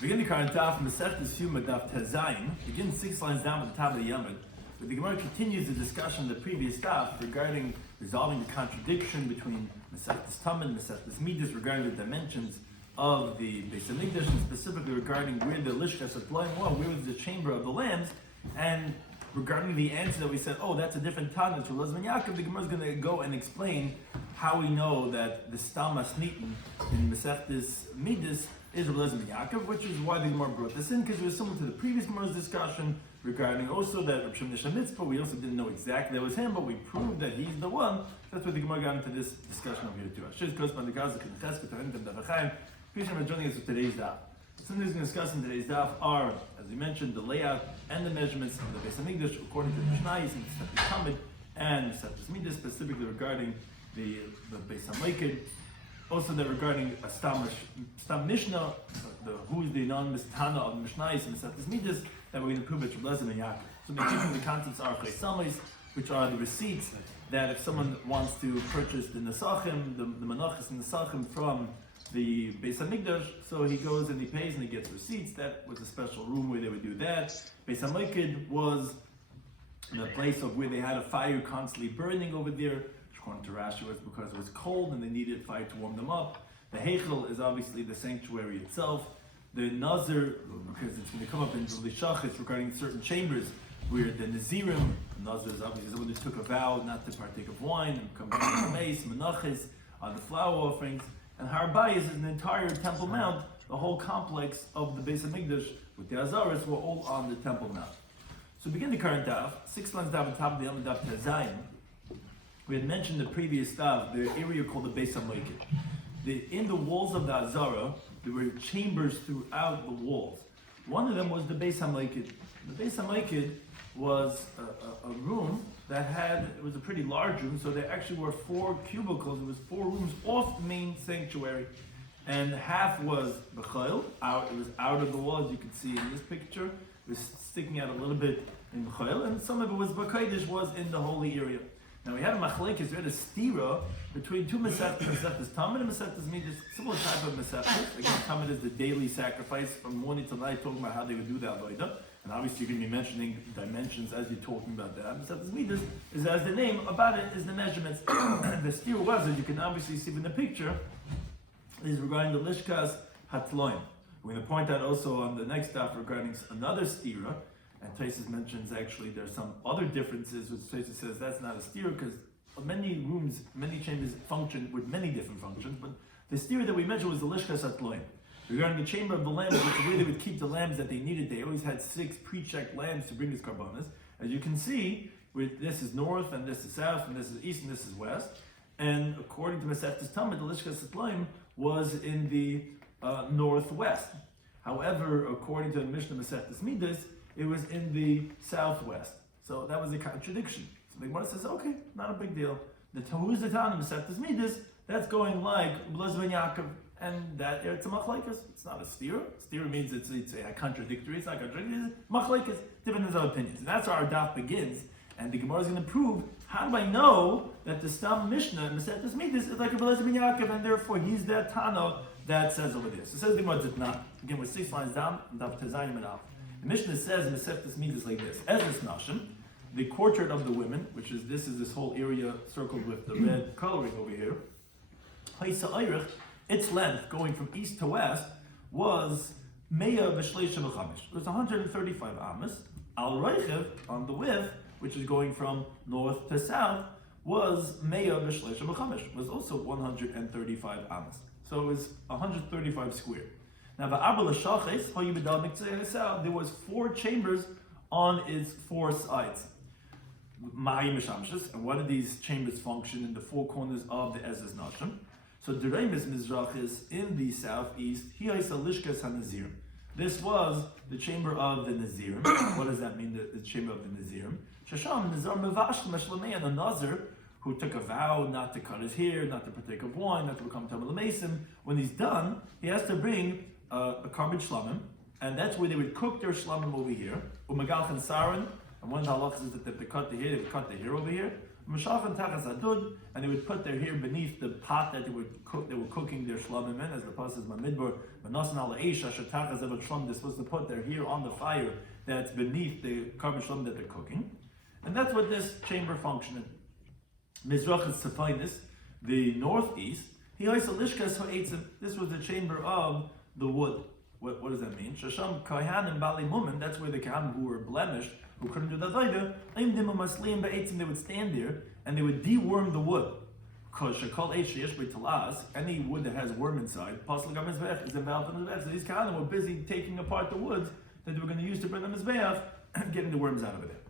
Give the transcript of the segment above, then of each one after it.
Begin the current Daf, Mesech Yoma Daf Tezayin, begins 6 lines down at the top of the Yomid, but the Gemara continues the discussion of the previous Daf regarding resolving the contradiction between Mesech Tamid and Mesech Midas regarding the dimensions of the Beis Hamikdash, and specifically regarding where the Lishkas Atloim were, where was the chamber of the lambs, and regarding the answer that we said, oh, that's a different Tanit for Lezman Yaakov, the Gemara is going to go and explain how we know that the Stam Asnitin in Mesech Midas is Lezman Yaakov, which is why the Gemara brought this in, because it was similar to the previous Gemara's discussion regarding also that Rabbi Shloimy Schwartzberg. We also didn't know exactly that was him, but we proved that he's the one. That's why the Gemara got into this discussion over here too. Appreciate you joining us for today's daf. Some things we're going to discuss in today's daf are, as we mentioned, the layout and the measurements of the Beis Hamikdash according to the Mishnayos and the Tamid and Mesech Midas, specifically regarding the Beis Hamikdash. Also, that regarding a Stam Mishnah, who is the non-Mistana of the Mishnayos and Mesech Midas, that we're going to prove it from Lezman Yaakov. So the keeping the concepts are Chaysamis, which are the receipts that if someone wants to purchase the Nesachim, the Menachos and Nesachim from the Beis Hamikdash, so he goes and he pays and he gets receipts. That was a special room where they would do that. Beis Hamikdash was the place of where they had a fire constantly burning over there. According to Rashi, was because it was cold and they needed fire to warm them up. The Heichel is obviously the sanctuary itself. The Nazir, because it's going to come up in the Lishachis regarding certain chambers where the Nazirim, Nazir is obviously someone who took a vow not to partake of wine, and come back to mace, Menachis, the flower offerings. And Har Bayis is an entire Temple Mount. The whole complex of the Beis Hamikdash with the Azaris were all on the Temple Mount. So begin the current daf, 6 lines down on top of the Yoma Daf Tezayin. We had mentioned the previous daf, the area called the Beis Hamikdash. In the walls of the Azara, there were chambers throughout the walls. One of them was the Beis Hamikdash. The Beis Hamikdash was a room that it was a pretty large room, so there actually were 4 cubicles. It was 4 rooms off the main sanctuary, and half was b'chayil, it was out of the wall, as you can see in this picture. It was sticking out a little bit in b'chayil, and some of it was b'kaydish, was in the holy area. Now we had a machlekes, we had a stira between 2 Mesechtas, Mesechtas Tamid and Mesechtas Midas, similar type of Mesechtas. Again, Tamid is the daily sacrifice from morning till night, talking about how they would do that avodah. And obviously you're going to be mentioning dimensions as you're talking about that. Mesechtas Midas is, as the name about it, is the measurements. The stira was, as you can obviously see in the picture, is regarding the Lishkas Hatloim. We're going to point out also on the next daf regarding another stira. And Taisus mentions actually there's some other differences, which Taisus says that's not a steer because many rooms, many chambers function with many different functions, but the steer that we mentioned was the Lishkas Atloim. Regarding the chamber of the lambs, which is where they would keep the lambs that they needed, they always had 6 pre-checked lambs to bring as karbanas. As you can see, this is north, and this is south, and this is east, and this is west. And according to Mesechtas Tamid, the Lishkas Atloim was in the northwest. However, according to the Mishnah Mesechtas Midas, it was in the southwest. So that was a contradiction. So the Gemara says, okay, not a big deal. Who's the Tana Mesechtas Midas? That's going like Lezman Yaakov, and that it's a machlekes. It's not a steer. Steer means it's a contradictory. It's not contradictory. It's machlekes, different than other opinions. And that's where our daf begins. And the Gemara is going to prove, how do I know that the Stam Mishnah Mesechtas Midas is like a Lezman Yaakov, and therefore he's that Tana that says over there. So it says the Gemara did not. Again, we're 6 lines down, Daf Tezayin and Alf. The Mishnah says in Mesechtas Midas like this: as this nashim, the courtyard of the women, which is this whole area circled with the red coloring over here, its length going from east to west was Meya v'shleisha v'chamish. It was 135 amas. Al Reichev, on the width, which is going from north to south, was Meya v'shleisha v'chamish. Was also 135 amas. So it was 135 square. Now, there was 4 chambers on its 4 sides. And what do these chambers function in the 4 corners of the Ezes Nashim? So, Deremis Mizrachis in the southeast, this was the chamber of the Nazirim. What does that mean, the chamber of the Nazirim? Shasham Nizar Mevash Meshlamei, and a Nazir who took a vow not to cut his hair, not to partake of wine, not to become Tamil Mason. When he's done, he has to bring a carbon shlamim, and that's where they would cook their shlamim over here. Umagalchan sarin, and one of the halachas is that they cut the hair over here. and they would put their hair beneath the pot that they were cooking their shlomim in, as the pasuk says, they're supposed to put their hair on the fire that's beneath the carbon shlom that they're cooking. And that's what this chamber functioned in. Mizrach is Tzafinis, the northeast. This was the chamber of the wood. What does that mean? Shasham Kahanim Bali Mumen, that's where the Kahanim who were blemished, who couldn't do the Zayda, they would stand there and they would deworm the wood. Because any wood that has worm inside, is involved in the Mizbeach. So these Kahanim were busy taking apart the woods that they were going to use to bring the Mizbeach and getting the worms out of it.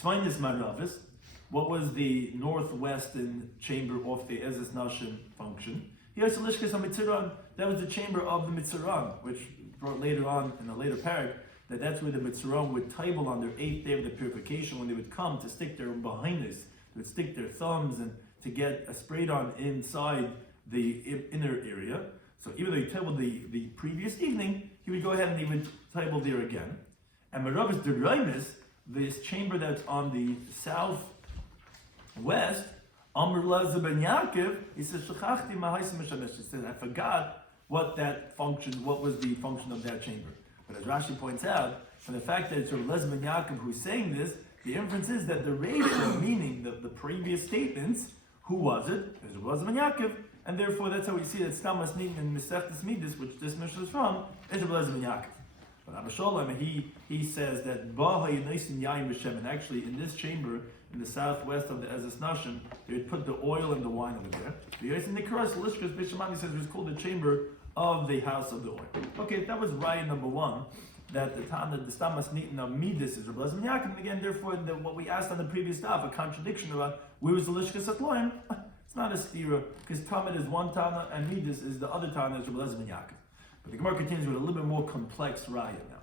Tzvainis Marravis, what was the northwestern chamber of the Ezes Nashim function? That was the chamber of the Mitzaran, which brought later on in a later parak, that's where the Mitzaran would table on their 8th day of the purification when they would come to stick their behindas, they would stick their thumbs and to get a sprayed on inside the inner area. So even though he tabled the previous evening, he would go ahead and he would table there again. And Meravis Deraimis, this chamber that's on the southwest, Amr Leza ben Yaakov, he says, he said, I forgot what was the function of that chamber. But as Rashi points out, from the fact that it's Rabbi Leza ben Yaakov who's saying this, the inference is that the ratio, meaning the previous statements, who was it? It was Rabbi Leza ben Yaakov, and therefore that's how we see that Stam Masnin in Mesechtes Midas, which this Mishnah is from, is Rabbi Leza ben Yaakov. But Rabbi Shloimy, he says that and actually in this chamber in the southwest of the Ezes Nashim, they would put the oil and the wine over there. He says it was called the chamber of the house of the oil. Okay, that was raya number one, that the time that the Stamas Nitin of Midas is Rabbi Leza ben Yaakov. Again, therefore, what we asked on the previous daf, a contradiction about where was the Lishkas Atloim, it's not a stira, because Tamid is one Tana and Midas is the other Tana, is Rabbi Leza ben Yaakov. But the Gemara continues with a little bit more complex raya now.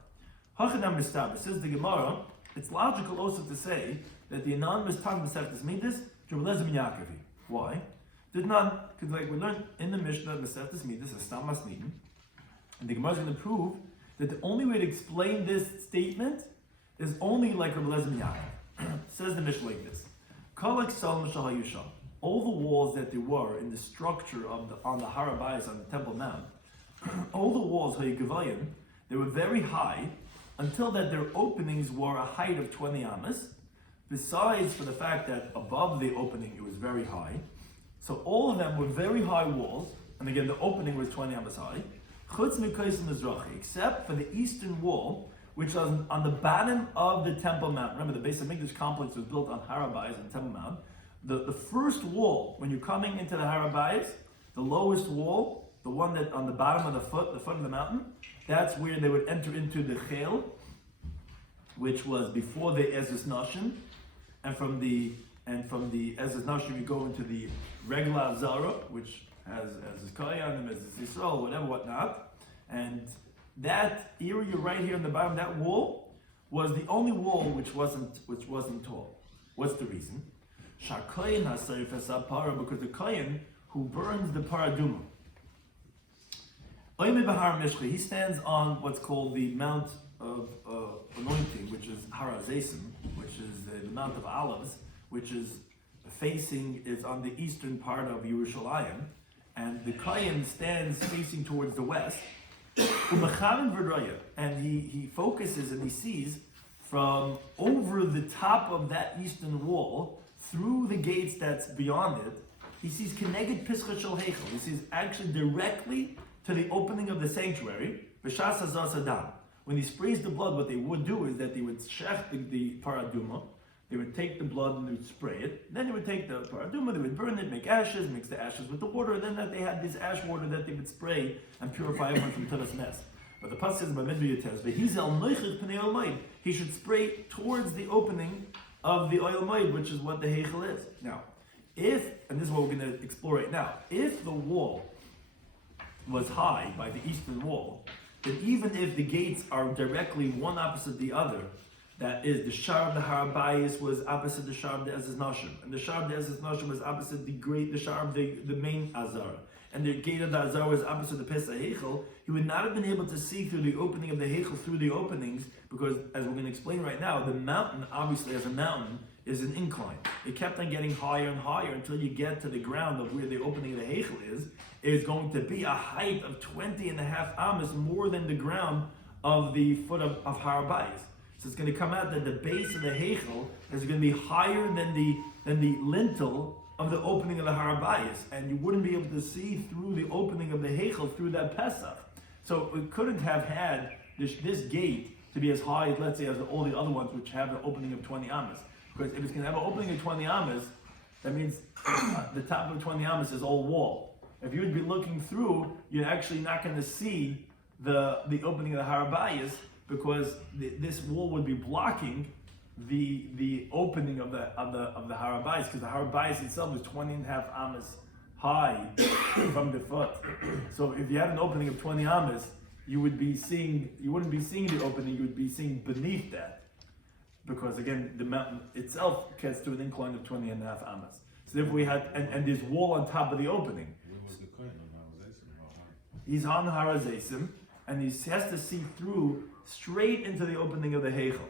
Hachanam Mistabah, says the Gemara, it's logical also to say that the anonymous Tana Mesechtes Midas is Rabbi Leza ben Yaakov. Why? There's none, because like we learned in the Mishnah, Mesechtes Midas, a Stam Masnidim, and the Gemara is going to prove that the only way to explain this statement is only like Rabbi Leza ben Yaakov. Says the Mishnah like this: all the walls that there were in the structure of on the Harabayas on the Temple Mount, all the walls they were very high until that their openings were a height of 20 amas. Besides for the fact that above the opening it was very high, so all of them were very high walls, and again the opening was 20 amas high. Except for the eastern wall, which was on the bottom of the Temple Mount. Remember, the Beis Hamikdash complex was built on Harabayas and Temple Mount. The first wall, when you're coming into the Harabayas, the lowest wall, the one that on the bottom of the foot of the mountain, that's where they would enter into the Chel, which was before the Ezes Nashim, and from the Ezes Nashim you go into the Regla Zara, which has as Kayan, as Yisrael, whatever, whatnot, and that area right here on the bottom, that wall, was the only wall which wasn't tall. What's the reason? Shakayin hasarif para, because the Kayan who burns the paraduma, he stands on what's called the Mount of Anointing, which is Harazesim, which is the Mount of Olives, which is on the eastern part of Yerushalayim, and the Kayan stands facing towards the west, and he focuses and he sees from over the top of that eastern wall, through the gates that's beyond it, he sees Keneged Pischa Shel Heichel. He sees actually directly to the opening of the sanctuary, B'shas Hazas Adam. When he sprays the blood, what they would do is that they would shech the paraduma, they would take the blood and they would spray it, then they would take the paraduma, they would burn it, make ashes, mix the ashes with the water, and then that they had this ash water that they would spray and purify everyone from Telas Nes. But the pasuk says by Midri Yates, he should spray towards the opening of the oil maid, which is what the heichel is. Now, and this is what we're going to explore right now, if the wall was high by the eastern wall, then even if the gates are directly one opposite the other, that is, the Shar of the Harabayis was opposite the Shar of the Ezes Nashim, and the Shar of the Ezes Nashim was opposite the Shar of the main Azar, and the gate of the Azar was opposite the Pesach Heichel, he would not have been able to see through the opening of the Heichel through the openings, because, as we're going to explain right now, the mountain, obviously as a mountain, is an incline. It kept on getting higher and higher until you get to the ground of where the opening of the heichel is. It is going to be a height of 20.5 amas more than the ground of the foot of Har Bayis. So it's going to come out that the base of the heichel is going to be higher than the lintel of the opening of the Har Bayis, and you wouldn't be able to see through the opening of the heichel through that Pesach. So it couldn't have had this gate to be as high, let's say, as all the other ones which have an opening of 20 amas. Because if it's going to have an opening of 20 amas, that means the top of 20 amas is all wall. If you would be looking through, you're actually not going to see the opening of the Har Bayis, because this wall would be blocking the opening of the Har Bayis, because the Har Bayis itself is 20.5 amas high from the foot. So if you had an opening of 20 amas, you wouldn't be seeing the opening, you would be seeing beneath that. Because again, the mountain itself gets to an incline of 20.5 amas. So if we had, and there's wall on top of the opening. Where was the kohen on Har Hazeisim? He's on Har Hazeisim, and he has to see through straight into the opening of the heichel.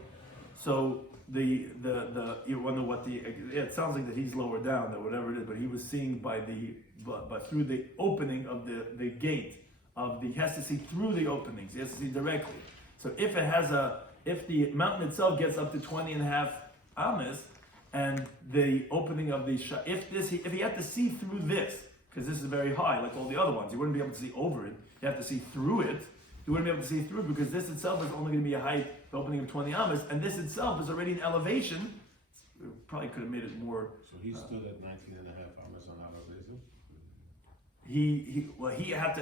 So you wonder what it sounds like that he's lower down or whatever it is, but he was seeing but through the opening of the gate he has to see through the openings. He has to see directly. So if the mountain itself gets up to 20.5 amas, and the opening of if he had to see through this, because this is very high, like all the other ones, he wouldn't be able to see over it. You have to see through it. You wouldn't be able to see through it because this itself is only going to be a height, the opening of 20 amas, and this itself is already an elevation. Probably could have made it more. So he stood at 19.5 amas on Har Hazeisim? He had to.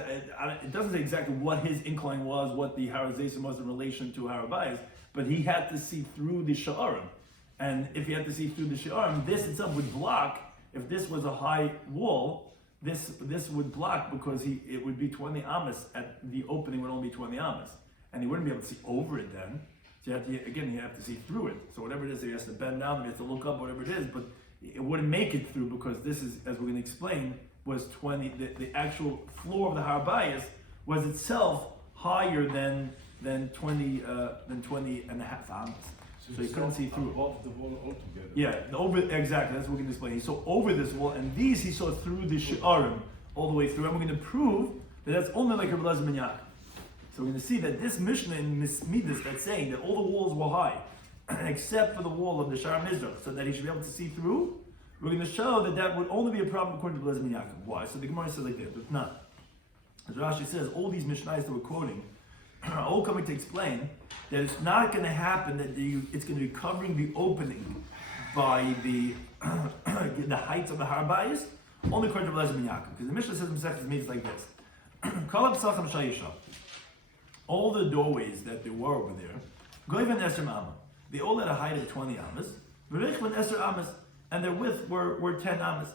It doesn't say exactly what his incline was, what the Har Hazeisim was in relation to Har Bayis, but he had to see through the shiurim. And if he had to see through the shiurim, this itself would block. If this was a high wall, this would block, because it would be 20 amas at the opening would only be 20 amas, and he wouldn't be able to see over it then. So you have to see through it. So whatever it is, he has to bend down, he has to look up, whatever it is, but it wouldn't make it through, because this is, as we're going to explain, was 20. The actual floor of the Har Bayis was itself higher than 20 and a half amas. So he couldn't see through it. Above the wall altogether. Yeah, exactly. That's what we're going to explain. He saw over this wall, and these he saw through the shiurim all the way through. And we're going to prove that that's only like Rabbi Shloimy Schwartzberg. So we're going to see that this Mishnah in Midas that's saying that all the walls were high, except for the wall of the Shar Mizrach, so that he should be able to see through. We're going to show that would only be a problem according to Rabbi Shloimy Schwartzberg. Why? So the Gemara says like this, but not. As Rashi says, all these Mishnahs that we're quoting are all coming to explain that it's not going to happen that it's going to be covering the opening by the heights of the Har Bayis, only according to Rabbi Shloimy Schwartzberg. Because the Mishnah says in Mesechus means like this. All the doorways that there were over there, Goyven Eser Amma, they all had a height of 20 amas, V'richvan Eser amas, and their width were 10 amas.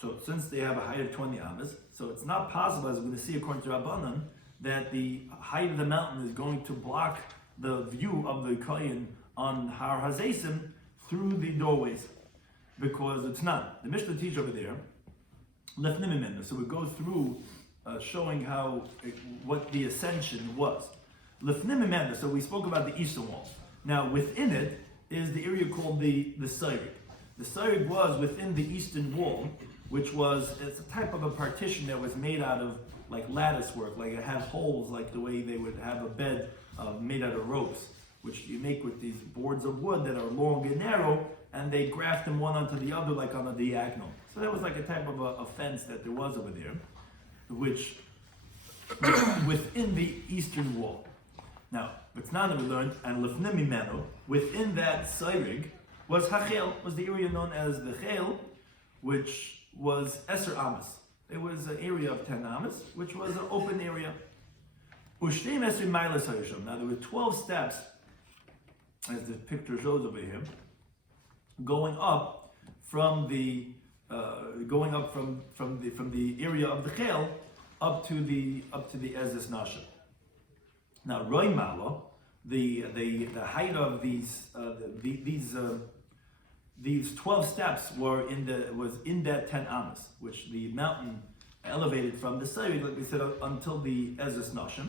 So since they have a height of 20 amas, so it's not possible, as we're going to see according to Rabbanan, that the height of the mountain is going to block the view of the kohen on Har Hazeisim through the doorways, because it's not. The Mishnah teaches over there, Lefnim Imenu. So we go through showing what the ascension was. Lefnim Imenu. So we spoke about the eastern wall. Now within it is the area called the Sairig. The Sairig was within the eastern wall, which it's a type of a partition that was made out of like lattice work, like it had holes, like the way they would have a bed made out of ropes, which you make with these boards of wood that are long and narrow, and they graft them one onto the other like on a diagonal. So that was like a type of a fence that there was over there, which within the eastern wall. Now, it's not that we learned, and lefnim mimenu, within that sairig was hachel, was the area known as the chel, which was eser amas. It was an area of 10 amas, which was an open area. Ushtim esri mailas hayisham. Now there were 12 steps, as the picture shows over here, going up from the area of the chel up to the ezes nashim. Now roy malo, the height of these 12 steps was in that 10 amas, which the mountain elevated from the Sairig, like we said, until the Ezes Nashim.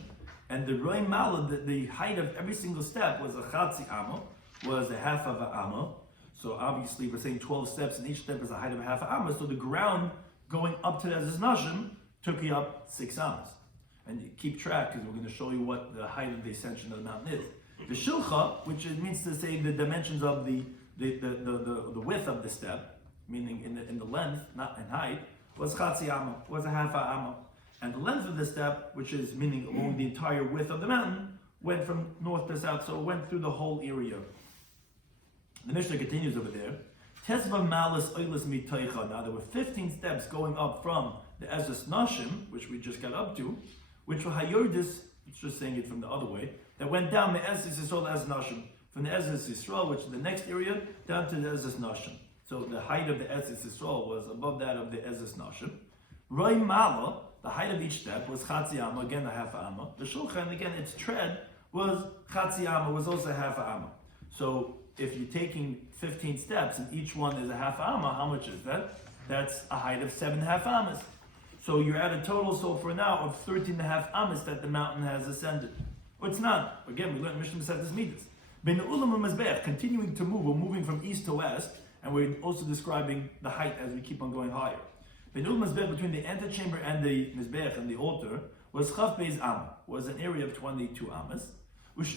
And the Roy Mala, the height of every single step was a chatzi amma, was a half of an amma. So obviously we're saying 12 steps, and each step is a height of a half a amma. So the ground going up to the Ezes Nashim took you up 6 ammas. And you keep track because we're going to show you what the height of the ascension of the mountain is. The shilcha, which means to say the dimensions of the width of the step, meaning in the length, not in height, was chatzi amma, was a half a amma. And the length of the step, which is meaning along the entire width of the mountain, went from north to south, so it went through the whole area. The Mishnah continues over there. Tesva malas oilas mitoicha. Now there were 15 steps going up from the Ezes Nashim, which we just got up to, which were hayordis, it's just saying it from the other way, that went down the Ezes Yisrael to Ezes Nashim, from the Ezes Yisrael, which is the next area, down to the Ezes Nashim. So the height of the Ezes Yisrael was above that of the Ezes Nashim. Roi Mala, the height of each step was Chatzi Amma, again a half a Amma. The Shulchan, again its tread was Chatzi Amma, was also half a Amma. So if you're taking 15 steps and each one is a half a Amma, how much is that? That's a height of 7.5 Ammas. So you're at a total so for now of 13.5 Ammas that the mountain has ascended. Or it's not. Again, we learned Mishnah Mesechus Midas. Ben Ulam Mizbech, continuing to move, we're moving from east to west, and we're also describing the height as we keep on going higher. The Ulam Mizbech, between the antechamber and the Mizbech and the altar, was Chaf Beis Amma, was an area of 22 Ammas. And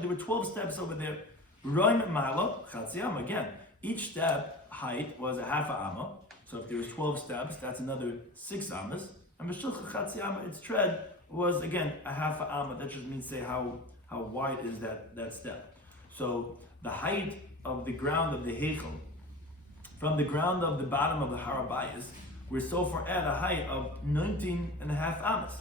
there were 12 steps over there. Roim Mala, Chatzi Amma, again, each step height was a half a Amma. So if there was 12 steps, that's another 6 Ammas. And Meshulcha Chatzi Amma, its tread was again a half a Amma. That just means say how wide is that step. So the height of the ground of the Heichel, from the ground of the bottom of the Harabayas, we're so far at a height of 19.5 Ammas.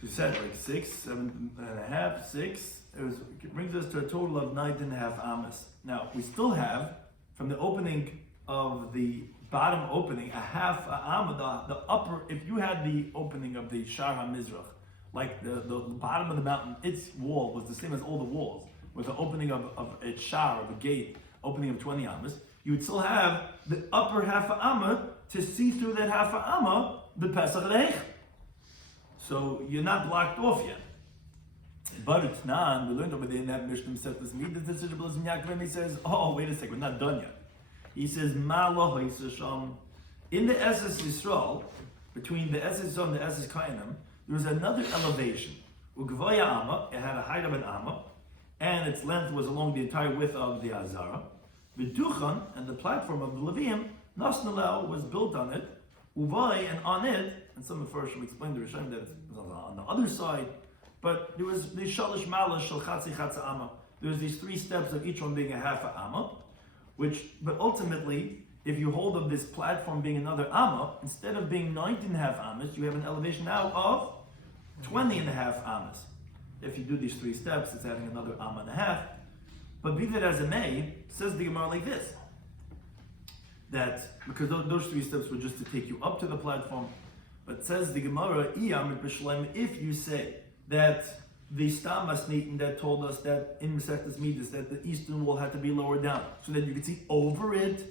You said like 6, 7.5, 6. It brings us to a total of 9.5 Ammas. Now we still have from the opening of the bottom opening a half a Amma, the upper. If you had the opening of the Shar HaMizrach, like the bottom of the mountain, its wall was the same as all the walls, with the opening of a shar, of a gate, opening of 20 Ammas, you would still have the upper half a Amma to see through that half a Amma the Pesach Leich. So you're not blocked off yet. But it's not, we learned over there in that Mishnah Mesechus Midas, the Tzidabel Yaakov, he says, oh, wait a second, we're not done yet. He says, Ma lo ha'isasham. In the Ezes Yisrael, between the Ezes Yisrael and the Ezes Kainim, there was another elevation. Ugvaya Amma, it had a height of an Amma, and its length was along the entire width of the Azara. The Duchan, and the platform of the Levium, Nasnalel was built on it, Uvai, and on it, and some of the first will explain the Rishayim that it was on the other side, but there was the Shalish Malash Shal Chatzi Chatza Amma. There was these 3 steps of each one being a half a Amma, but ultimately, if you hold of this platform being another Amma, instead of being 19.5 Ammas, you have an elevation now of 20.5 Ammas. If you do these 3 steps, it's having another Amma and a half. But be that as it may, says the Gemara like this, that because those 3 steps were just to take you up to the platform, but says the Gemara, if you say that the Stamas Nitin that told us that in Mesechus Midas that the eastern wall had to be lowered down so that you could see over it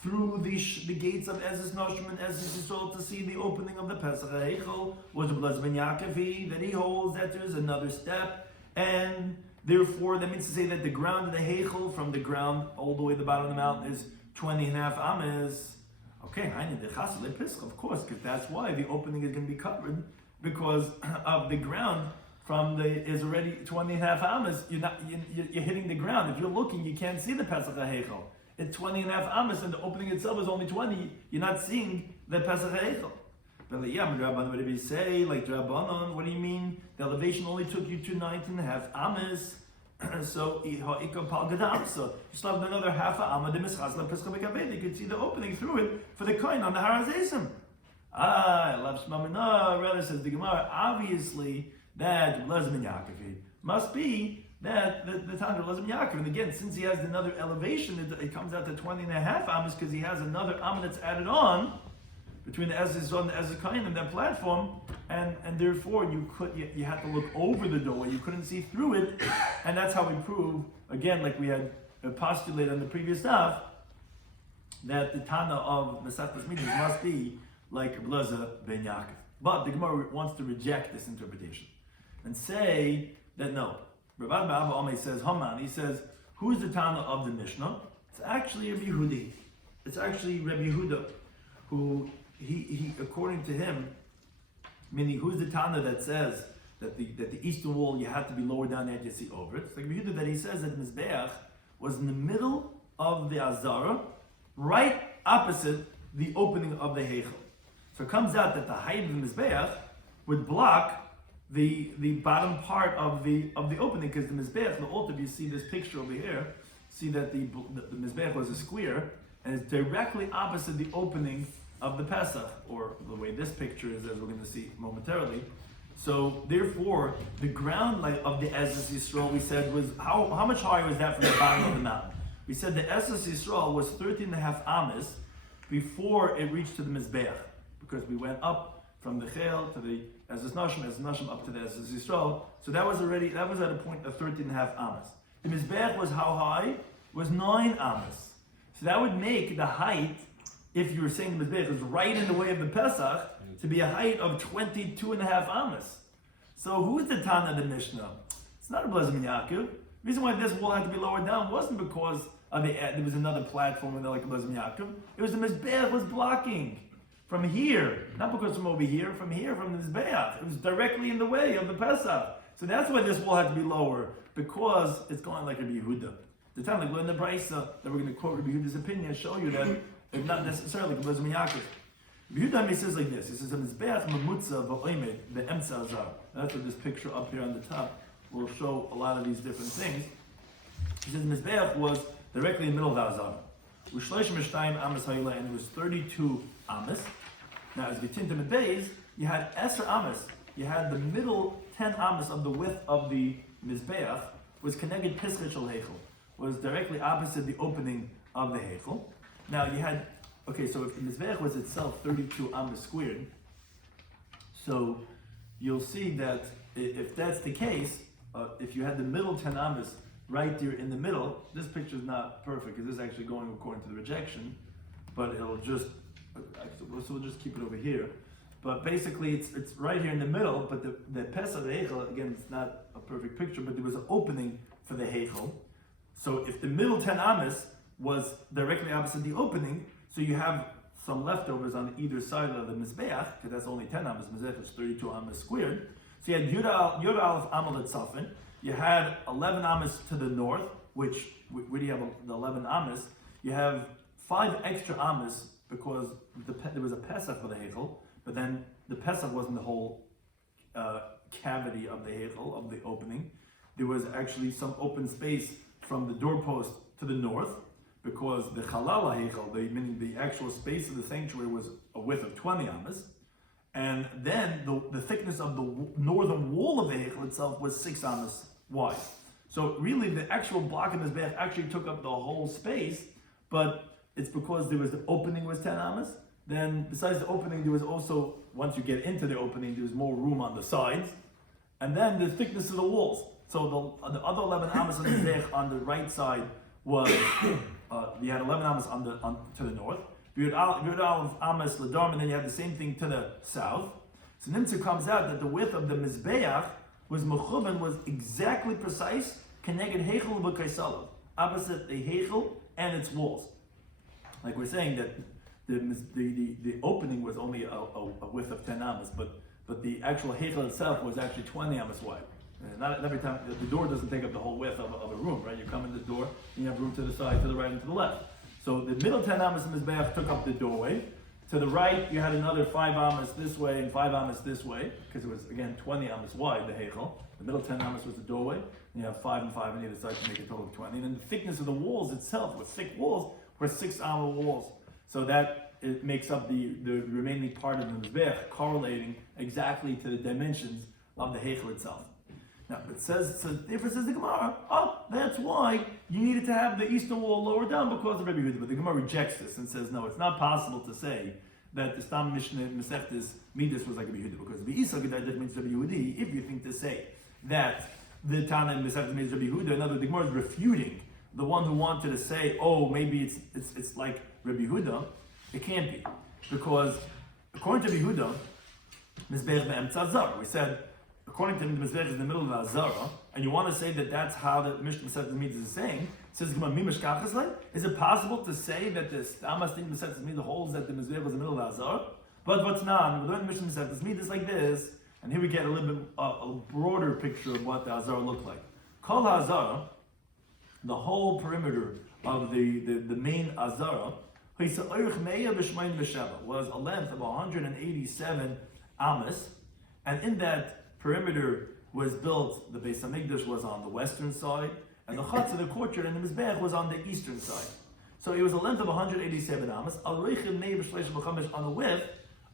through the gates of Ezes Nashim and Ezes Yisrael to see the opening of the Pesach HaEichel, was a Blaz Ben Yaakov, that he holds that there's another step, and therefore that means to say that the ground of the Heichel from the ground all the way to the bottom of the mountain is 20.5 Ammas. Okay, I need the Chassid Pesach, of course, because that's why the opening is going to be covered, because of the ground from is already 20.5 Ammas. You're hitting the ground. If you're looking, you can't see the Pesach HaEichel. It's 20.5 Ammas, and the opening itself is only 20. You're not seeing the Pesach HaEichel. But yeah, Rabbanon, what did we say? Like Rabbanon, what do you mean? The elevation only took you to 19.5 Ammas. So you still have another half a Amma. You could see the opening through it for the coin on the Har HaZeisim. I love Shmamina. Rather says the Gemara, obviously that Blaz Ben Yaakov must be that the Tandra Blaz Ben Yaakov. And again, since he has another elevation, it comes out to 20.5 Ammas because he has another Amma that's added on between the Ezes and the Ezes Kain and that platform, and therefore you had to look over the doorway. You couldn't see through it, and that's how we prove again, like we had postulated on the previous daf, that the Tana of Mesechus Midas must be like Blaz Ben Yaakov. But the Gemara wants to reject this interpretation and say that no. Rabbi Abba Ame says Haman. He says who's the Tana of the Mishnah? It's actually Rabbi Yehudi. It's actually Rabbi Yehuda, who he according to him, meaning who's the Tana that says that the eastern wall you have to be lower down there to see over it. It's like Rabbi Yehuda that he says that Mizbeach was in the middle of the Azara, right opposite the opening of the Heichel. So it comes out that the height of the Mizbeach would block the bottom part of the opening, because the Mizbeach, the altar, if you see this picture over here, see that the Mizbeach was a square, and it's directly opposite the opening of the Pesach, or the way this picture is, as we're going to see momentarily. So therefore, the ground of the Esses Yisrael, we said, was how much higher was that from the bottom of the mountain? We said the Esses Yisrael was 13.5 amas before it reached to the Mizbeach, because we went up from the Chel to the Esses Nashim up to the Esses Yisrael. So that was at a point of 13.5 amas. The Mizbeach was how high? Was 9 amas. So that would make the height, if you were saying the Mizbeach is right in the way of the Pesach, to be a height of 22.5 amas. So who's the Tana of the Mishnah? It's not a Blazim Yaakov. The reason why this wall had to be lowered down wasn't because there was another platform in there like a Blazim Yaakov. It was the Mizbeach was blocking from here, not because from over here, from the Mizbeach. It was directly in the way of the Pesach. So that's why this wall had to be lower, because it's going like Rabbi Yehuda. The time like in the Brisa that we're going to quote Rabbi Yehuda's opinion, show you that it's not necessarily like Blazim Yaakov. Rabbi Yehuda says like this. He says, "Mizbeach mamutza v'oimed be'emtza azar." That's what this picture up here on the top will show a lot of these different things. He says Mizbeach was directly in the middle of the Azar. And it was 32 amas. Now, as we tint in the days, you had Esser amas. You had the middle 10 amas of the width of the Mizbeach was connected Pischet Shel Heichel, was directly opposite the opening of the Heichel. Now you had, so if the Mizbeach was itself 32 amas squared, so you'll see that if that's the case, if you had the middle 10 amas right there in the middle, this picture is not perfect because this is actually going according to the rejection, but it'll just, so we'll just keep it over here. But basically it's right here in the middle, but the Pesach, the Heichel, again, it's not a perfect picture, but there was an opening for the Heichel. So if the middle 10 amas was directly opposite the opening, so you have some leftovers on either side of the Mizbeach, because that's only 10 amas, Mizbeach is 32 amas squared. So you had Yud Aleph Amal Etzafin, you had 11 amas to the north, which, where do you have the 11 amas? You have 5 extra amas, because there was a Pesach for the Heichel, but then the Pesach wasn't the whole cavity of the Heichel, of the opening. There was actually some open space from the doorpost to the north, because the Chalal Heichel, meaning the actual space of the sanctuary, was a width of 20 amas. And then the thickness of the northern wall of the Heichel itself was 6 amas wide. So really the actual block of this Mizbeach actually took up the whole space, but it's because the opening was 10 amas. Then besides the opening, there was also, once you get into the opening, there was more room on the sides. And then the thickness of the walls. So the other 11 amas on the Mizbeach on the right side was, you had 11 amas to the north. You had amas Ladorm, and then you had the same thing to the south. So Nimtza comes out that the width of the Mizbeach was mechuban, was exactly precise, connected Heichel v'Kaisalav, opposite the Heichel and its walls. Like we're saying that the opening was only a width of 10 amas, but the actual Heichel itself was actually 20 amas wide. Not every time, the door doesn't take up the whole width of a room, right? You come in the door, and you have room to the side, to the right, and to the left. So the middle 10 amas in Mizbeach took up the doorway. To the right, you had another 5 amas this way and 5 amas this way, because it was, again, 20 amas wide, the Heichel. The middle 10 amas was the doorway, and you have 5 and 5 on either side to make a total of 20. And then the thickness of the walls itself, with thick walls, were 6 amma walls. So that it makes up the remaining part of the Mizbeach, correlating exactly to the dimensions of the Heichel itself. Now, it says the Gemara, that's why you needed to have the eastern wall lower down because of Rabbi Yehuda. But the Gemara rejects this and says, no, it's not possible to say that the Stam Mishnah Masechtas Midas was like Rabbi Yehuda, because the Isa Gedai means Rabbi Yehudi. If you think to say that the Tana in Masechtas means Rabbi Yehuda, in other words, the Gemara is refuting the one who wanted to say, maybe it's like Rabbi Yehuda. It can't be, because according to Rabbi Yehuda, Mizbeach be'emtza zar, we said, according to him, the Mizbech is in the middle of the Azara, and you want to say that that's how the Mishnah Masechet Midas is saying, it says, is it possible to say that the Stamas Din Masechet Midas holds that the Mizbech was in the middle of the Azara? But what's not, we learn the Mishnah Masechet Midas like this, and here we get a little bit a broader picture of what the Azara looked like. Kol Azara, the whole perimeter of the main Azara, was a length of 187 amas, and in that perimeter was built, the Beis Hamikdash was on the western side, and the Chatz of the courtyard and the Mizbech was on the eastern side. So it was a length of 187 amas, on a width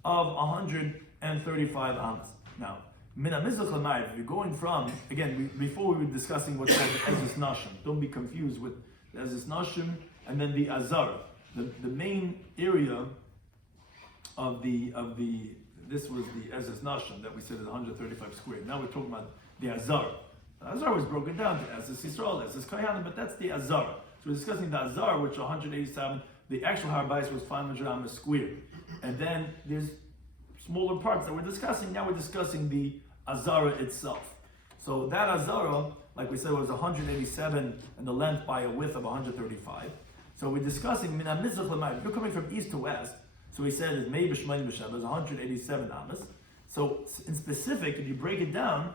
of 135 amas. Now, if you're going from, again, before we were discussing what's called the Ezus Nashim, don't be confused with the Ezus Nashim and then the Azar. The main area of this was the Ezus Nashim that we said is 135 square. Now we're talking about the Azar. The Azar was broken down to Ezus Yisrael, Ezus Kayanim, but that's the Azar. So we're discussing the Azar, which 187, the actual Har Bayis was 500 amas square. And then there's smaller parts that we're discussing. Now we're discussing the Azara itself. So that Azara, like we said, was 187 in the length by a width of 135. So we're discussing, if you're coming from east to west, so we said it's maybe Shmaim B'Shem, is 187 amas. So in specific, if you break it down,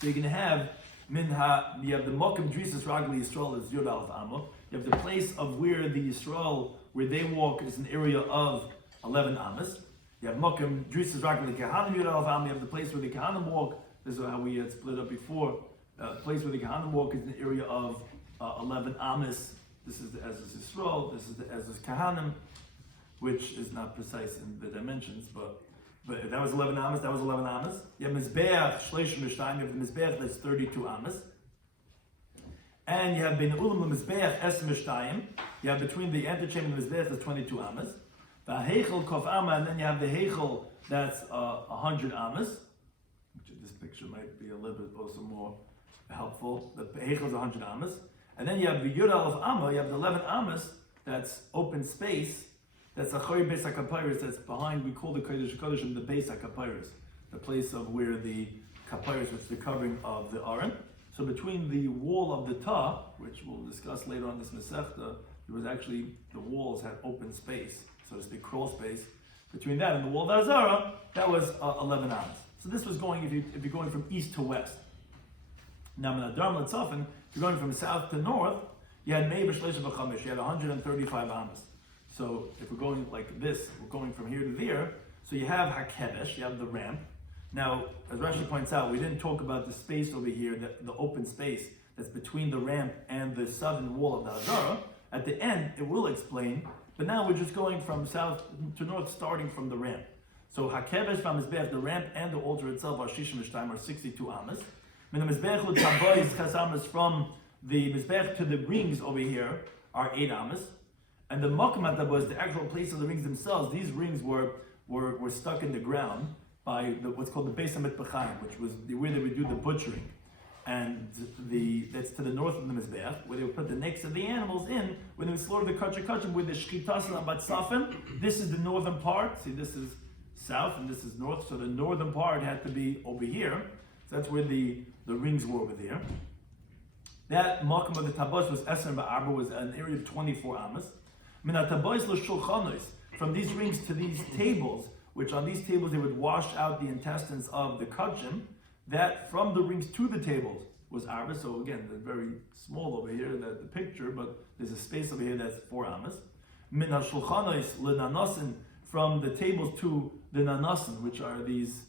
so you can have you have the Mokim Drisas Ragli Yisrael is Yod Aleph Amma. You have the place of where the Yisrael, where they walk, is an area of 11 amas. You have Mokim Drisas Ragli Kehanim Yod Aleph Amma. You have the place where the Kehanim walk. This is how we had split up before. The place where the Kehanim walk is an area of 11 amas. This is the Ezus Yisrael. This is the Ezus Kehanim, which is not precise in the dimensions, but that was 11 amas, that was 11 amas. You have Mizbeach, Shleishim Mishtayim, you have the Mizbeach that's 32 amas. And you have Ben Ulam Mizbeach, Es Mishtayim, you have between the antechamber and the Mizbeach that's 22 amas. The Heichel Kof Amma, and then you have the Heichel that's 100 amas, which in this picture might be a little bit also more helpful. The Heichel is 100 amas. And then you have the Yud Aleph Amma, you have the 11 amas, that's open space. That's a Chori Beis HaKapayros that's behind, we call the Kodesh HaKodeshim the Beis HaKapayros, the place of where the Kapayros, which is the covering of the Aron. So between the wall of the Ta, which we'll discuss later on this Masechta, there was actually, the walls had open space, so to speak, crawl space. Between that and the wall of Azara, that was 11 amas. So this was going, if you're going from east to west. Now, in Adar Latzafen, if you're going from south to north, you had Mei B'Shleisha B'Chamesh, you had 135 amas. So if we're going like this, we're going from here to there. So you have Hakedesh, you have the ramp. Now, as Rashi points out, we didn't talk about the space over here, the open space that's between the ramp and the southern wall of the Azara. At the end, it will explain, but now we're just going from south to north, starting from the ramp. So Hakedesh v'Mizbech, the ramp and the altar itself are Shishim Mishtayim, are 62 amas. When the Mizbech l'Taboy Ches amas, from the Mizbech to the rings over here are 8 amas. And the Mokamat was the actual place of the rings themselves. These rings were stuck in the ground by what's called the Beis HaMitbachayim, which was where they would do the butchering. And that's to the north of the Mizbeach, where they would put the necks of the animals in, when they would slaughter the kachim, where the Shchitas and Abatzafim. This is the northern part. See, this is south and this is north. So the northern part had to be over here. So that's where the rings were over there. That Mokum of the Tabos was Eser Ba'arba, was an area of 24 amas. From these rings to these tables, which on these tables they would wash out the intestines of the kachim, that from the rings to the tables was arba. So again, they're very small over here, the picture, but there's a space over here that's 4 amas. Min hashulchanos lenanasin, from the tables to the nanasin, which are these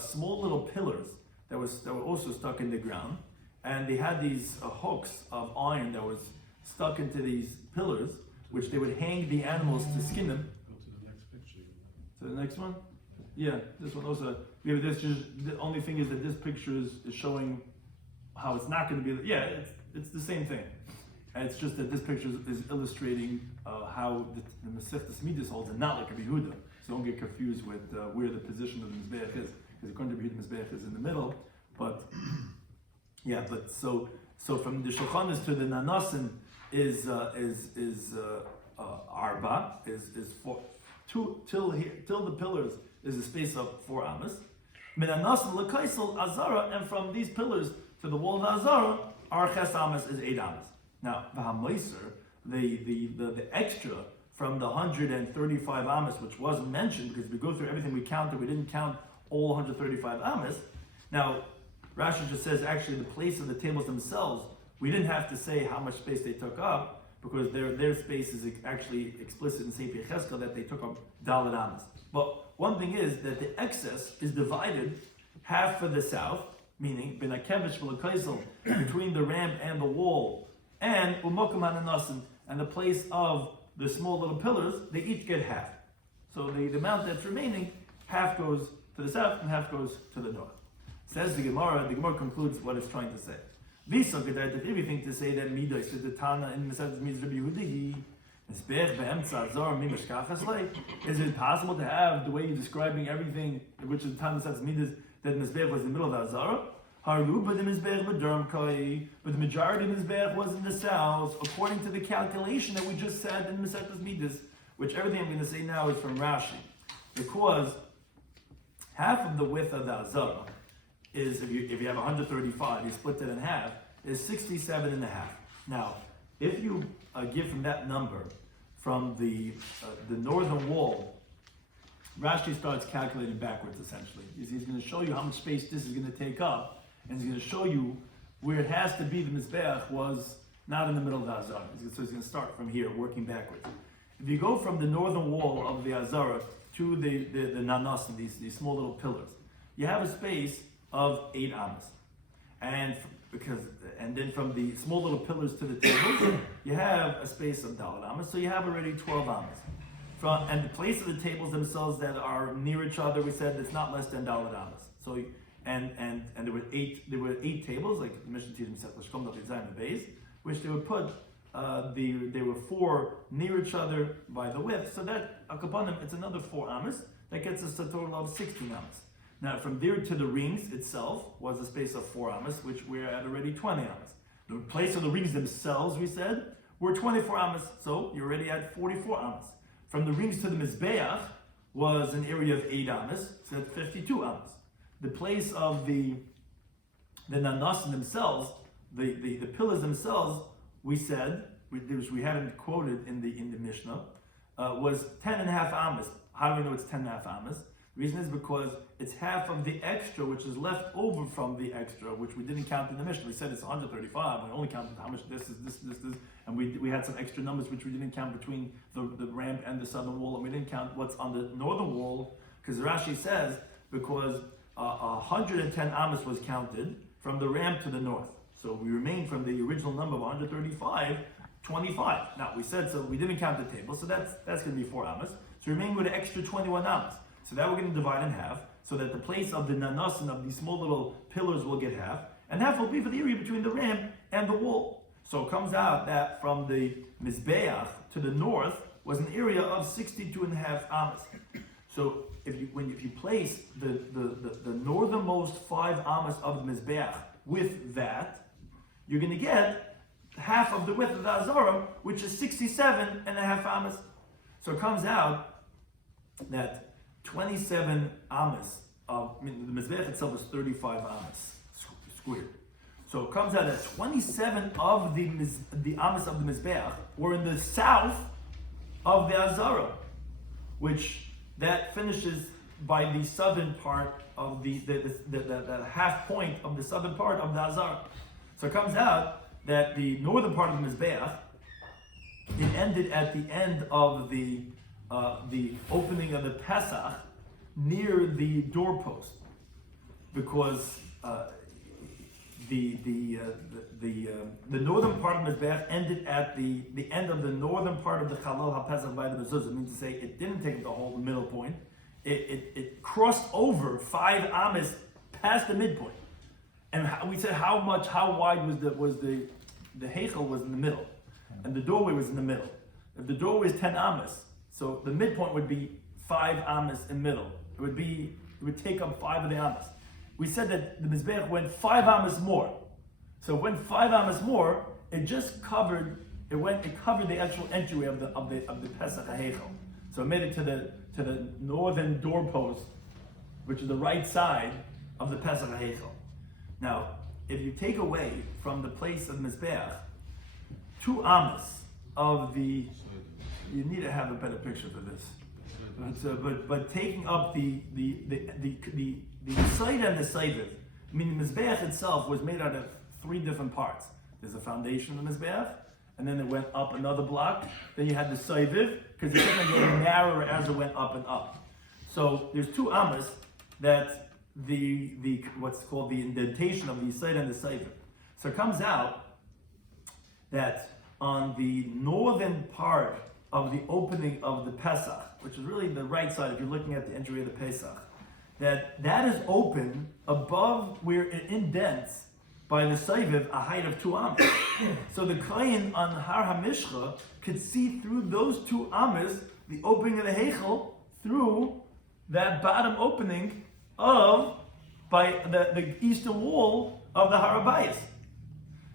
small little pillars that were also stuck in the ground, and they had these hooks of iron that was stuck into these pillars, which they would hang the animals to skin them. Go to the next picture. So the next one? Yeah, this one also. Yeah, but this just, the only thing is that this picture is showing how it's not going to be. Yeah, it's the same thing. And it's just that this picture is illustrating how the Masechtas Midas holds, and not like a Yehuda. So don't get confused with where the position of the Mizbeach is, because according to Yehuda, the Mizbeach is in the middle. But yeah, but so from the Shulchanos to the Nanasin is arba, is 4, till the pillars is a space of 4 amas. Minanas l'kaisel azara, and from these pillars to the wall of the azara, our ches amas is 8 amas. Now, v'hamoiser, the extra from the 135 amas, which wasn't mentioned because we go through everything we counted, we didn't count all 135 amas. Now, Rashi just says actually the place of the tables themselves, we didn't have to say how much space they took up because their space is actually explicit in Sefer Cheskel that they took up Dalet amas. But one thing is that the excess is divided half for the south, meaning benakevish v'lekaisel, between the ramp and the wall, and umokum hananasim, and the place of the small little pillars, they each get half. So the amount that's remaining, half goes to the south and half goes to the north. Says the Gemara concludes what it's trying to say. Visa gedacht if everything to say that midas is the Tana in Masechet means Rabbi Yehuda. Is it possible to have the way you're describing everything, which is Tana says midas, that Mizbeach was in the middle of the Azara? But the majority of Mizbeach was in the south, according to the calculation that we just said in Masechet Midas, which everything I'm going to say now is from Rashi, because half of the width of the Azara is, if you have 135, you split it in half, is 67 and a half. Now, if you give from that number, from the northern wall, Rashi starts calculating backwards essentially. He's going to show you how much space this is going to take up, and he's going to show you where it has to be the Mizbeach was not in the middle of the Azara. So he's going to start from here, working backwards. If you go from the northern wall of the Azara to the nanas, these small little pillars, you have a space of 8 amas. And then from the small little pillars to the tables, you have a space of Dalet amas, so you have already 12 amas. And the place of the tables themselves that are near each other, we said it's not less than Dalet amas. So and there were eight tables, like the Mishnah teaches in which they would put they were 4 near each other by the width. So that akapanim, it's another 4 amas. That gets us a total of 16 amas. Now from there to the rings itself was a space of 4 amas, which we're at already 20 amas. The place of the rings themselves, we said, were 24 amas, so you're already at 44 amas. From the rings to the Mizbeach was an area of 8 amas, so that's 52 amas. The place of the nanas themselves, the pillars themselves, we said, which we hadn't quoted in the Mishnah, was 10 and a half amas. How do we know it's 10 and a half amas? The reason is because it's half of the extra, which is left over from the extra, which we didn't count in the Mishnah. We said it's 135. We only counted how much this is, and we had some extra numbers which we didn't count between the ramp and the southern wall, and we didn't count what's on the northern wall, because Rashi says because 110 amas was counted from the ramp to the north. So we remained from the original number of 135, 25. Now we said, so we didn't count the table, so that's going to be 4 amas. So we remain with an extra 21 amas. So that we're going to divide in half, so that the place of the nanas and of these small little pillars will get half, and half will be for the area between the ramp and the wall. So it comes out that from the Mizbeach to the north was an area of 62 and a half amas. So if you place the northernmost 5 amas of the Mizbeach with that, you're going to get half of the width of the Azara, which is 67 and a half amas. So it comes out that 27 amas the Mizbeach itself is 35 amas squared. So it comes out that 27 of the amas of the Mizbeach were in the south of the Azara, which that finishes by the southern part of the half point of the southern part of the Azara. So it comes out that the northern part of the Mizbeach, it ended at the end of the opening of the Pesach near the doorpost, because the northern part of the Mizbeach ended at the end of the northern part of the Chalal HaPesach by the mezuzah. It means to say it didn't take the whole middle point. It crossed over 5 amas past the midpoint. And we said how wide was the heichal was in the middle, and the doorway was in the middle. If the doorway is 10 amas, so the midpoint would be 5 amas in middle. It would take up 5 of the amas. We said that the Mizbeach went 5 amas more. So it went 5 amas more. It just covered. It covered the actual entryway of the Pesach HaHeichel. So it made it to the northern doorpost, which is the right side, of the Pesach HaHeichel. Now, if you take away from the place of Mizbeach 2 amas of the, you need to have a better picture for this. But taking up the side and the seiviv, I mean the Mizbeach itself was made out of 3 different parts. There's a foundation of the Mizbeach, and then it went up another block. Then you had the seiviv, because it kept getting narrower as it went up and up. So there's 2 amas that the what's called the indentation of the side and the seiviv. So it comes out that on the northern part of the opening of the Pesach, which is really the right side if you're looking at the entry of the Pesach, that is open above where it indents by the Seiviv a height of 2 amas. So the Kohen on Har HaMishcha could see through those 2 amas, the opening of the Heichel, through that bottom opening by the eastern wall of the Har HaBayis.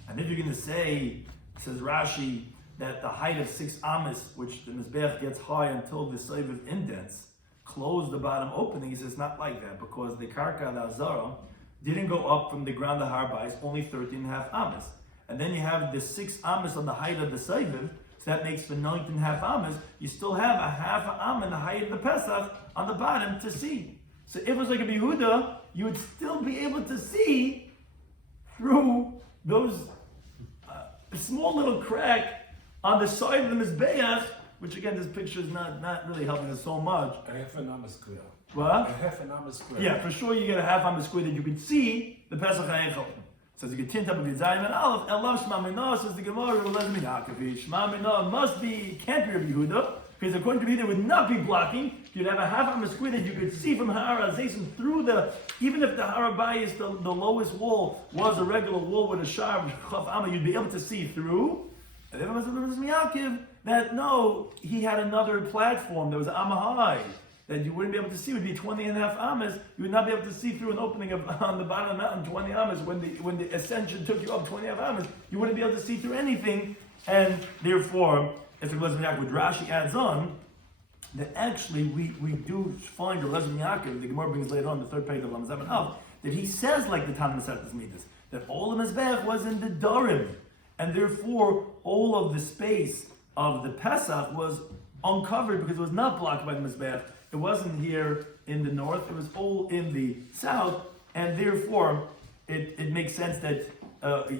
And if you're going to say, says Rashi, that the height of 6 amas, which the Mizbeach gets high until the Seiviv indents, close the bottom opening, he says not like that, because the Karka, the Azara, didn't go up from the ground of Har HaBayis, only 13.5 amas. And then you have the 6 amas on the height of the Seiviv, so that makes for 19.5 amas. You still have a half an amma in the height of the Pesach on the bottom to see. So if it was like a Yehuda, you would still be able to see through those small little crack on the side of the Mizbeach, which again, this picture is not really helping us so much. A half an amma square. What? A half an amma square. Yeah, for sure you get a half amma square that you could see the Pesach HaEchel. So you get tint up of your Zayim and Aleph, and love Shema Minah, says the Gemara, Lezmi Yaakov. Shema Minah must be, can't be Rabbi Yehuda, because according to Yehuda it would not be blocking. You'd have a half amma square that you could see from Har HaZesim through even if the Har HaBayis, the lowest wall, was a regular wall with a shar, Chaf Amma, you'd be able to see through. And then it was Lezmi Yaakov, that no, he had another platform that was Amma high, that you wouldn't be able to see. It would be 20.5 amas. You would not be able to see through an opening on the bottom of the mountain 20 amas. When the ascension took you up 20.5 amas, you wouldn't be able to see through anything. And therefore, as the Lezmi Yaakov, Rashi adds on, that actually we do find a Lezmi Yaakov, the Gemara brings later on the 3rd page of Lamazab and Av, that he says like the Tanna Masechtas Midas, that all the Mizbeach was in the Dorim, and therefore all of the space of the Pesach was uncovered because it was not blocked by the Mizbeach. It wasn't here in the north, it was all in the south, and therefore it makes sense that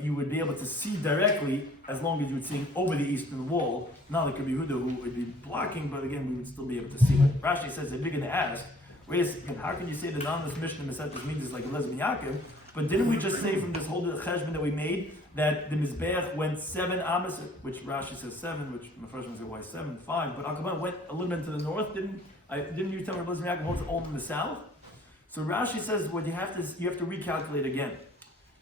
you would be able to see directly as long as you would see over the eastern wall. Not like Rabbi Yehuda who would be blocking, but again we would still be able to see. Rashi says they're going to ask, wait a second, how can you say the non-Mish Mishnah Masechtas Midas like Lezmi Yaakov? But didn't we just say from this whole cheshbon that we made that the Mizbeach went 7 amas, which Rashi says 7, which my first one said why 7, 5, but Akaman went a little bit to the north. Didn't you tell me Lezmi Yaakov holds it all in the south? So Rashi says what you have to recalculate again.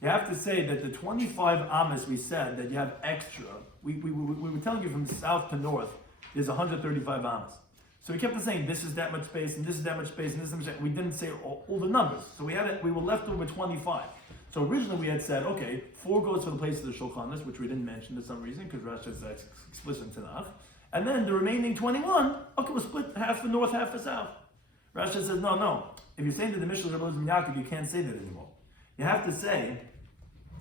You have to say that the 25 amas we said that you have extra. We were telling you from south to north, there's 135 amas. So we kept on saying this is that much space and this is that much space and this is that much space. We didn't say all the numbers. So we were left over 25. So originally we had said, okay, 4 goes for the place of the Shulchanis, which we didn't mention for some reason because Rashi says that's explicit in Tanakh. And then the remaining 21, okay, we'll split half for north, half for south. Rashi says, no. If you're saying that the Mishnah of Lezmi Yaakov, you can't say that anymore. You have to say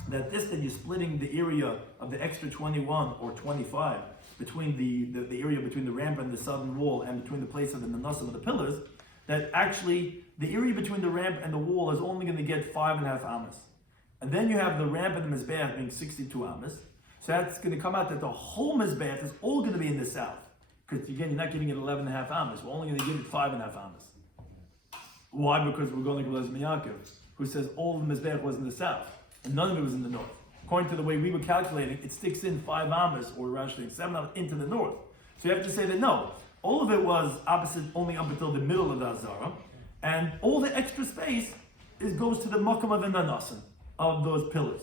that you're splitting the area of the extra 21 or 25 between the area between the ramp and the southern wall and between the place of the manasim of the pillars, that actually the area between the ramp and the wall is only going to get 5.5 amas. And then you have the ramp and the Mizbeach being 62 amas. So that's going to come out that the whole Mizbeach is all going to be in the south. Because again, you're not giving it 11.5 amas. We're only going to give it 5.5 amas. Why? Because we're going to Lezmi Yaakov, who says all of the Mizbeach was in the south. And none of it was in the north. According to the way we were calculating, it sticks in 5 amas, or Rashi 7 amas, into the north. So you have to say that no, all of it was opposite only up until the middle of the Azara, and all the extra space goes to the Makam of the Nanasan, of those pillars.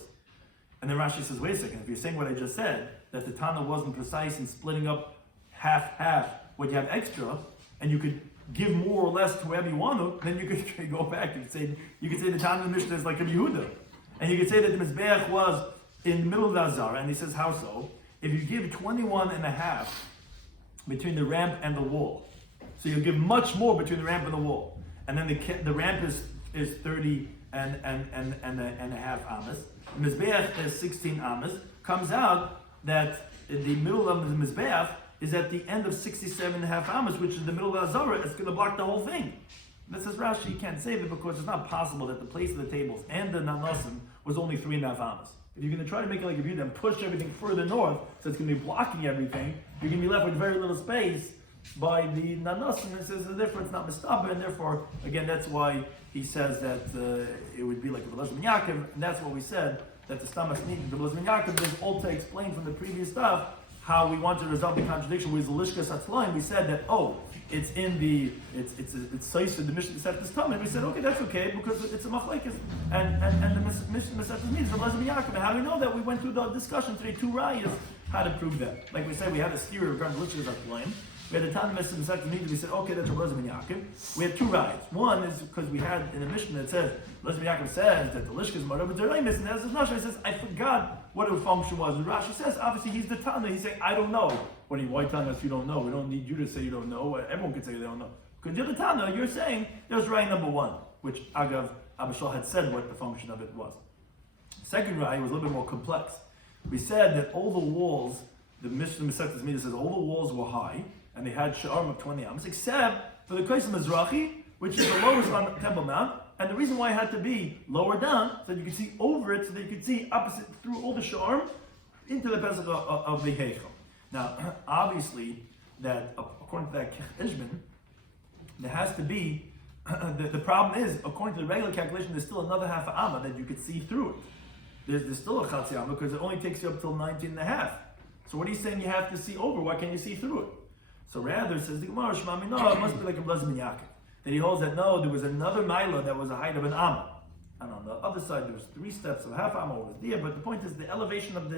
And then Rashi says, wait a second, if you're saying what I just said, that the Tana wasn't precise in splitting up half what you have extra, and you could give more or less to whoever you want to, then you could go back. You could say the Tana Mishnah is like a Yehuda. And you could say that the Mizbeach was in the middle of the Azara, and he says, how so? If you give 21.5 between the ramp and the wall, so you give much more between the ramp and the wall, and then the ramp is 30 and a half amas. The Mizbeach is 16 amas. Comes out that the middle of the Mizbeach is at the end of 67 and a half amas, which is the middle of the Azara. It's going to block the whole thing. This is Rashi, you can't save it because it's not possible that the place of the tables and the nanosim was only 3.5 amas. If you're going to try to make it like a view and push everything further north, so it's going to be blocking everything, you're going to be left with very little space by the nanosim. It says therefore it's not mistaba, and therefore, again, that's why he says that it would be like a Belazman Yaakov, and that's what we said, that the stamas need the Belazman Yaakov is all to explain from the previous stuff how we want to resolve the contradiction with the Lishka Satzlaim. We said that, it's in the Sais of the Mishnah Masechet this time, and we said, okay, that's okay because it's a machlekes, and the Mishnah Masechet needs from Belazman Yaakov. And how do we know that? We went through the discussion today, 2 rayas, how to prove that. Like we said, we had a shiur regarding the Lishka Satzlaim. We had the time Mishnah Masechet needs. We said, okay, that's Belazman Yaakov. We had 2 rayas. One is because we had in the Mishnah that says Belazman Yaakov says that the Lishka is Marav D'Reimis, and as Rashi says, I forgot what her function was. And Rashi says, obviously he's the Tana. He's saying, I don't know. Why telling us you don't know? We don't need you to say you don't know. Everyone can say they don't know. Because you're the Tana, you're saying there's Rai number 1, which Agav Abishal had said what the function of it was. Second Rai was a little bit more complex. We said that all the walls, the Mishnah Masechet Midah says all the walls were high, and they had shi'arim of 20 amas, except for the Kais Mizrahi, which is the lowest on Temple Mount. And the reason why it had to be lower down, so that you could see over it, so that you could see opposite through all the shi'arim into the Pesach of the Heichel. Now, obviously, that according to that Ishbin, there has to be, the problem is, according to the regular calculation, there's still another half a amma that you could see through it. There's still a chatzi amma because it only takes you up till 19 and a half. So what are you saying you have to see over? Why can't you see through it? So rather, says the Gemara, Shmami, no, it must be like a Belazman Yaakov. That he holds that no, there was another milah that was a height of an amma. And on the other side, there was 3 steps of half amma was there, but the point is the elevation of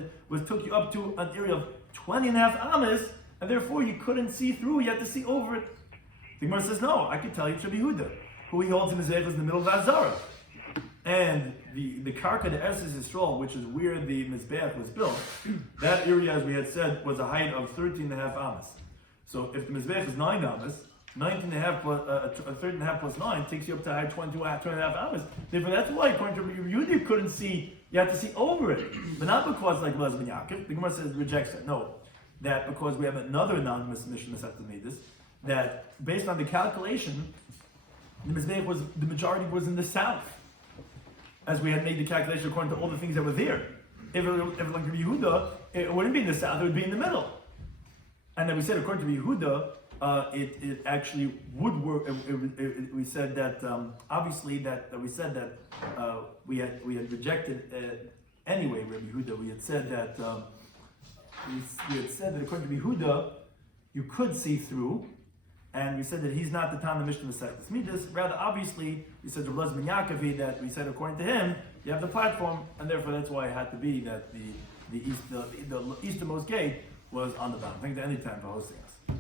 took you up to an area of 20 and a half ammas, and therefore you couldn't see through, you had to see over it. The Gemara says, no, I could tell you Rabbi Yehuda, who he holds in his is in the middle of Azara. And the Karka, the Eretz Yisrael, which is where the Mizbeach was built, that area, as we had said, was a height of 13 and a half ammas. So if the Mizbeach is 9 ammas, 19 and a half plus 13 and a half plus 9 takes you up to high 22 and a half hours. Therefore, that's why, according to Rabbi Yehuda, you couldn't see, you had to see over it. But not because, like Belazman Yaakov, the Gemara says, rejects it. No, that because we have another non-Mishnah Masechet made this, that based on the calculation, the Mizbeach was, the majority was in the south. As we had made the calculation according to all the things that were there. If like Rabbi Yehuda, it wouldn't be in the south, it would be in the middle. And then we said, according to Rabbi Yehuda, it actually would work. We said that obviously that we said that we had rejected anyway. Rabbi Yehuda, we had said that according to Rabbi Yehuda, you could see through, and we said that he's not the Tana Mishnah Masechet Midas. Rather, obviously, we said to Belazman Yaakov that we said according to him, you have the platform, and therefore that's why it had to be that the easternmost gate was on the bottom. I think that any time for hosting us.